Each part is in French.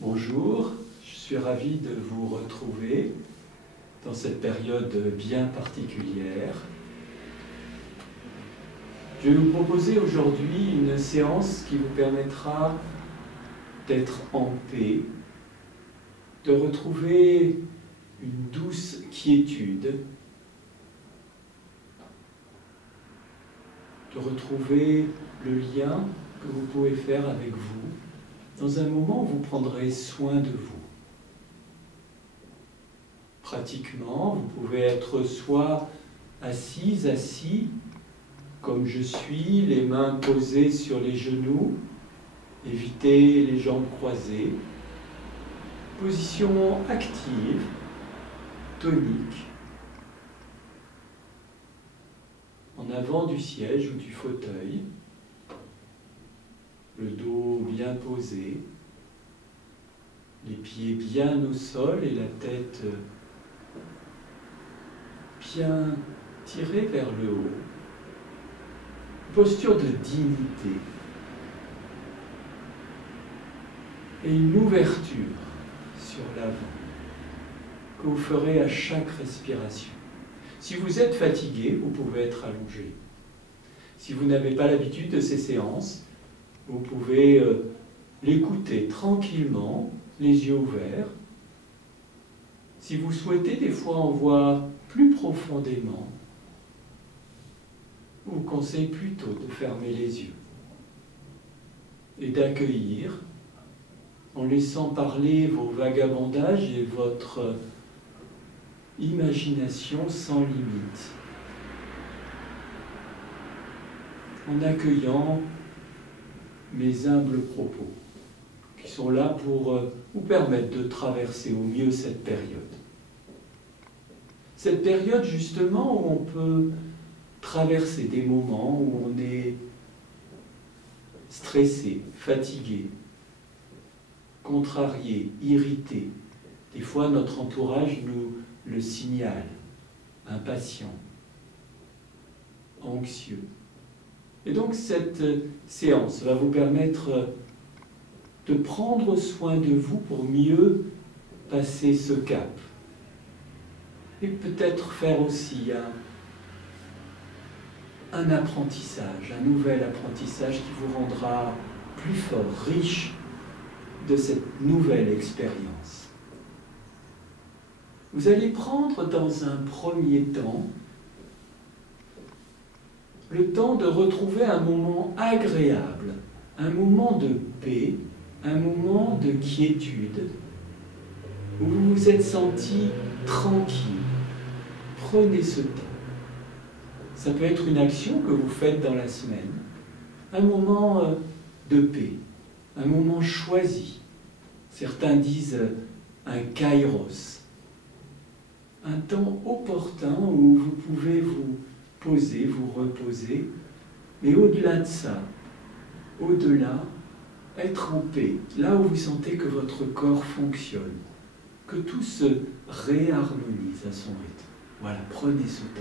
Bonjour, je suis ravi de vous retrouver dans cette période bien particulière. Je vais vous proposer aujourd'hui une séance qui vous permettra d'être en paix, de retrouver une douce quiétude, de retrouver le lien que vous pouvez faire avec vous dans un moment où vous prendrez soin de vous. Pratiquement, vous pouvez être soit assis, comme je suis, les mains posées sur les genoux, évitez les jambes croisées, position active, tonique, en avant du siège ou du fauteuil, le dos bien posé, les pieds bien au sol et la tête bien tirée vers le haut. Posture de dignité et une ouverture sur l'avant que vous ferez à chaque respiration. Si vous êtes fatigué, vous pouvez être allongé. Si vous n'avez pas l'habitude de ces séances, vous pouvez l'écouter tranquillement, les yeux ouverts. Si vous souhaitez des fois en voir plus profondément, je vous conseille plutôt de fermer les yeux et d'accueillir en laissant parler vos vagabondages et votre imagination sans limite, en accueillant mes humbles propos qui sont là pour vous permettre de traverser au mieux cette période. Cette période justement où on peut traverser des moments où on est stressé, fatigué, contrarié, irrité. Des fois, notre entourage nous le signale, impatient, anxieux. Et donc, cette séance va vous permettre de prendre soin de vous pour mieux passer ce cap. Et peut-être faire aussi un apprentissage, un nouvel apprentissage qui vous rendra plus fort, riche de cette nouvelle expérience. Vous allez prendre dans un premier temps le temps de retrouver un moment agréable, un moment de paix, un moment de quiétude, où vous vous êtes senti tranquille. Prenez ce temps. Ça peut être une action que vous faites dans la semaine, un moment de paix, un moment choisi. Certains disent un kairos, un temps opportun où vous pouvez vous poser, vous reposer, mais au-delà de ça, au-delà, être en paix, là où vous sentez que votre corps fonctionne, que tout se réharmonise à son rythme. Voilà, prenez ce temps.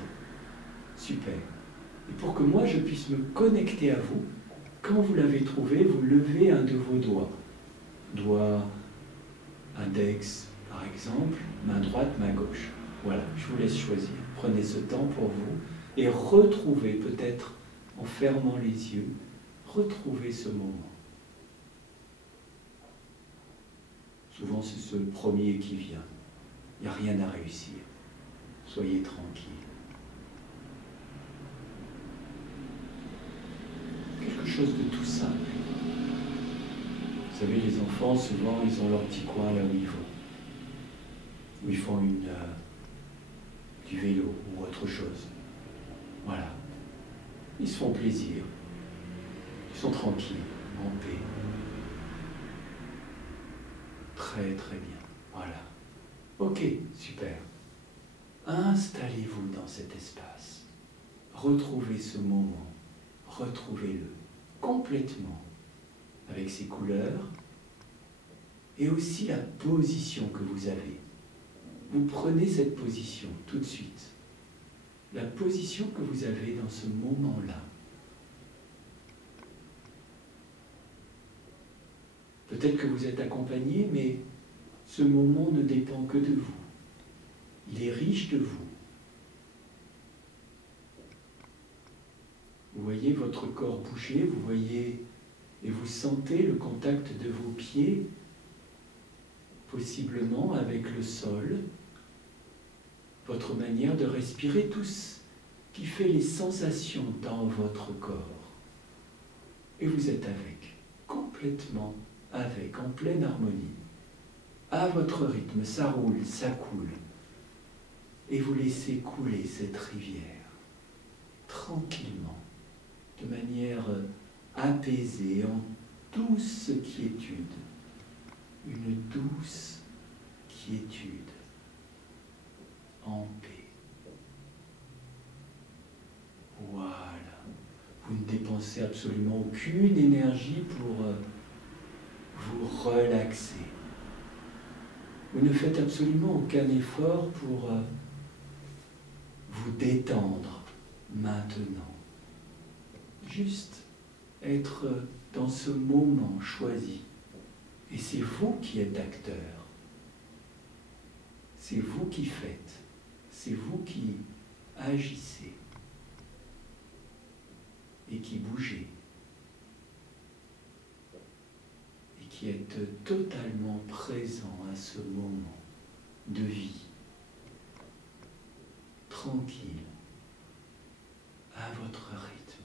Super. Et pour que moi je puisse me connecter à vous, quand vous l'avez trouvé, vous levez un de vos doigts. Doigt index, par exemple, main droite, main gauche. Voilà, je vous laisse choisir. Prenez ce temps pour vous et retrouvez peut-être, en fermant les yeux, retrouvez ce moment. Souvent, c'est ce premier qui vient. Il n'y a rien à réussir. Soyez tranquille. Quelque chose de tout simple. Vous savez, les enfants, souvent, ils ont leur petit coin là où ils vont. Où ils font du vélo ou autre chose. Voilà. Ils se font plaisir. Ils sont tranquilles, en paix. Très, très bien. Voilà. Ok, super. Installez-vous dans cet espace. Retrouvez ce moment. Retrouvez-le complètement avec ses couleurs et aussi la position que vous avez. Vous prenez cette position tout de suite. La position que vous avez dans ce moment-là. Peut-être que vous êtes accompagné, mais ce moment ne dépend que de vous. Il est riche de vous. Vous voyez votre corps bouger, vous voyez et vous sentez le contact de vos pieds, possiblement avec le sol, votre manière de respirer, tout ce qui fait les sensations dans votre corps. Et vous êtes avec, complètement avec, en pleine harmonie, à votre rythme, ça roule, ça coule. Et vous laissez couler cette rivière, tranquillement, de manière apaisée, en douce quiétude. Une douce quiétude, en paix. Voilà. Vous ne dépensez absolument aucune énergie pour vous relaxer. Vous ne faites absolument aucun effort pour vous détendre maintenant. Juste être dans ce moment choisi. Et c'est vous qui êtes acteur. C'est vous qui faites. C'est vous qui agissez. Et qui bougez. Et qui êtes totalement présent à ce moment de vie. Tranquille. À votre rythme.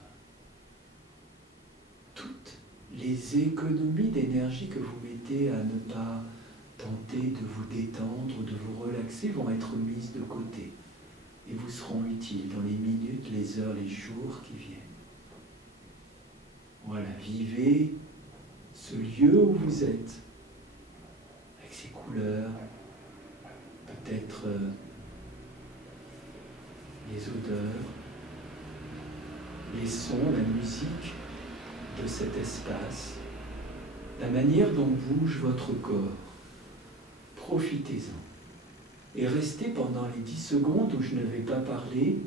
Toutes les économies d'énergie que vous mettez à ne pas tenter de vous détendre, de vous relaxer, vont être mises de côté et vous seront utiles dans les minutes, les heures, les jours qui viennent. Voilà, vivez ce lieu où vous êtes, avec ses couleurs, peut-être les odeurs, les sons, la musique de cet espace, la manière dont bouge votre corps. Profitez-en. Et restez pendant les 10 secondes où je ne vais pas parler,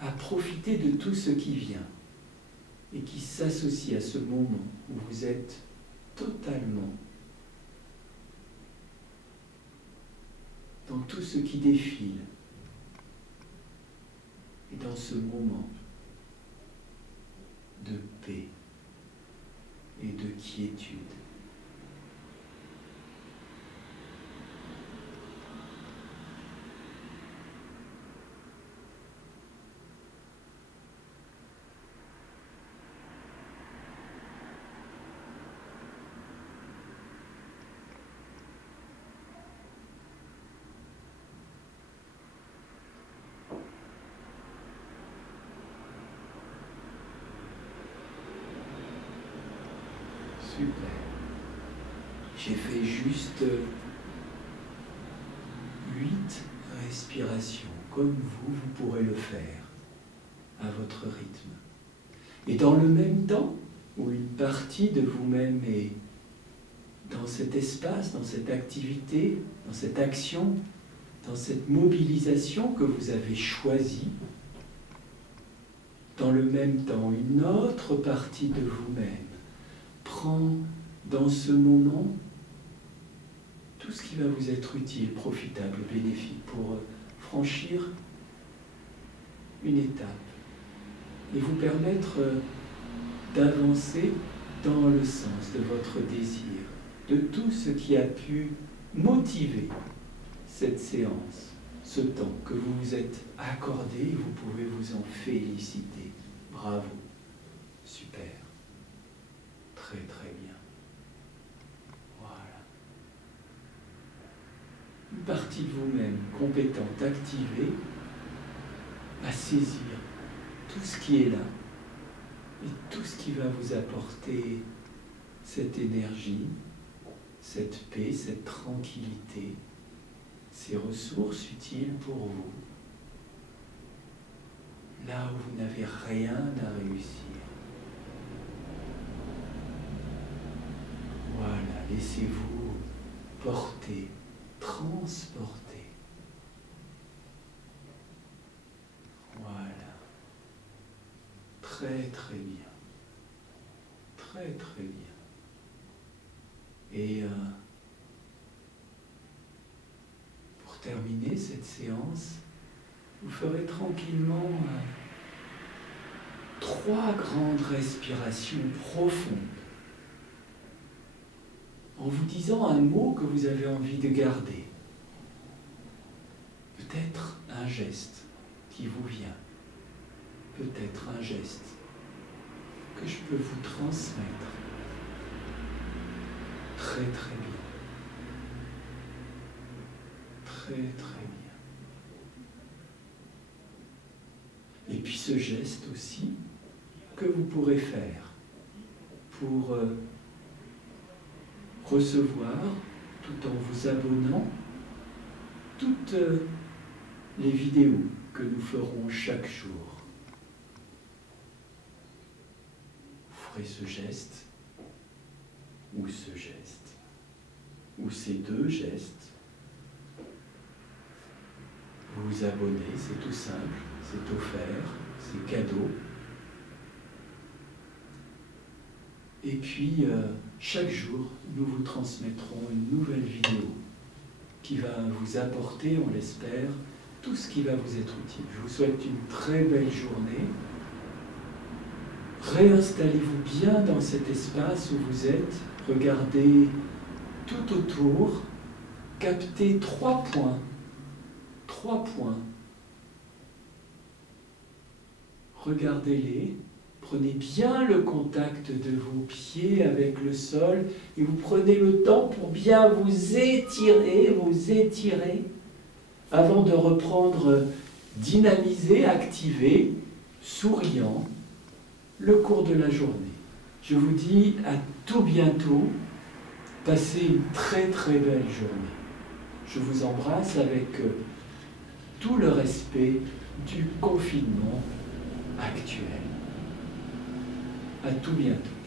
à profiter de tout ce qui vient et qui s'associe à ce moment où vous êtes totalement dans tout ce qui défile et dans ce moment de paix et de quiétude. Super. J'ai fait juste 8 respirations. Comme vous pourrez le faire à votre rythme. Et dans le même temps, où une partie de vous-même est dans cet espace, dans cette activité, dans cette action, dans cette mobilisation que vous avez choisie, dans le même temps, une autre partie de vous-même prend dans ce moment tout ce qui va vous être utile, profitable, bénéfique pour franchir une étape et vous permettre d'avancer dans le sens de votre désir, de tout ce qui a pu motiver cette séance, ce temps que vous vous êtes accordé, et vous pouvez vous en féliciter. Bravo, super. Très très bien. Voilà. Une partie de vous-même compétente, activée, à saisir tout ce qui est là et tout ce qui va vous apporter cette énergie, cette paix, cette tranquillité, ces ressources utiles pour vous, là où vous n'avez rien à réussir. Voilà, laissez-vous porter, transporter. Voilà. Très très bien. Très très bien. Pour terminer cette séance, vous ferez tranquillement 3 grandes respirations profondes en vous disant un mot que vous avez envie de garder. Peut-être un geste qui vous vient. Peut-être un geste que je peux vous transmettre. Très très bien. Très très bien. Et puis ce geste aussi que vous pourrez faire pour recevoir, tout en vous abonnant, toutes les vidéos que nous ferons chaque jour. Vous ferez ce geste, ou ce geste, ou ces 2 gestes. Vous vous abonnez, c'est tout simple, c'est offert, c'est cadeau. Et puis, chaque jour, nous vous transmettrons une nouvelle vidéo qui va vous apporter, on l'espère, tout ce qui va vous être utile. Je vous souhaite une très belle journée. Réinstallez-vous bien dans cet espace où vous êtes. Regardez tout autour. Captez 3 points. 3 points. Regardez-les. Prenez bien le contact de vos pieds avec le sol et vous prenez le temps pour bien vous étirer avant de reprendre dynamisé, activé, souriant le cours de la journée. Je vous dis à tout bientôt. Passez une très très belle journée. Je vous embrasse avec tout le respect du confinement actuel. À tout bientôt.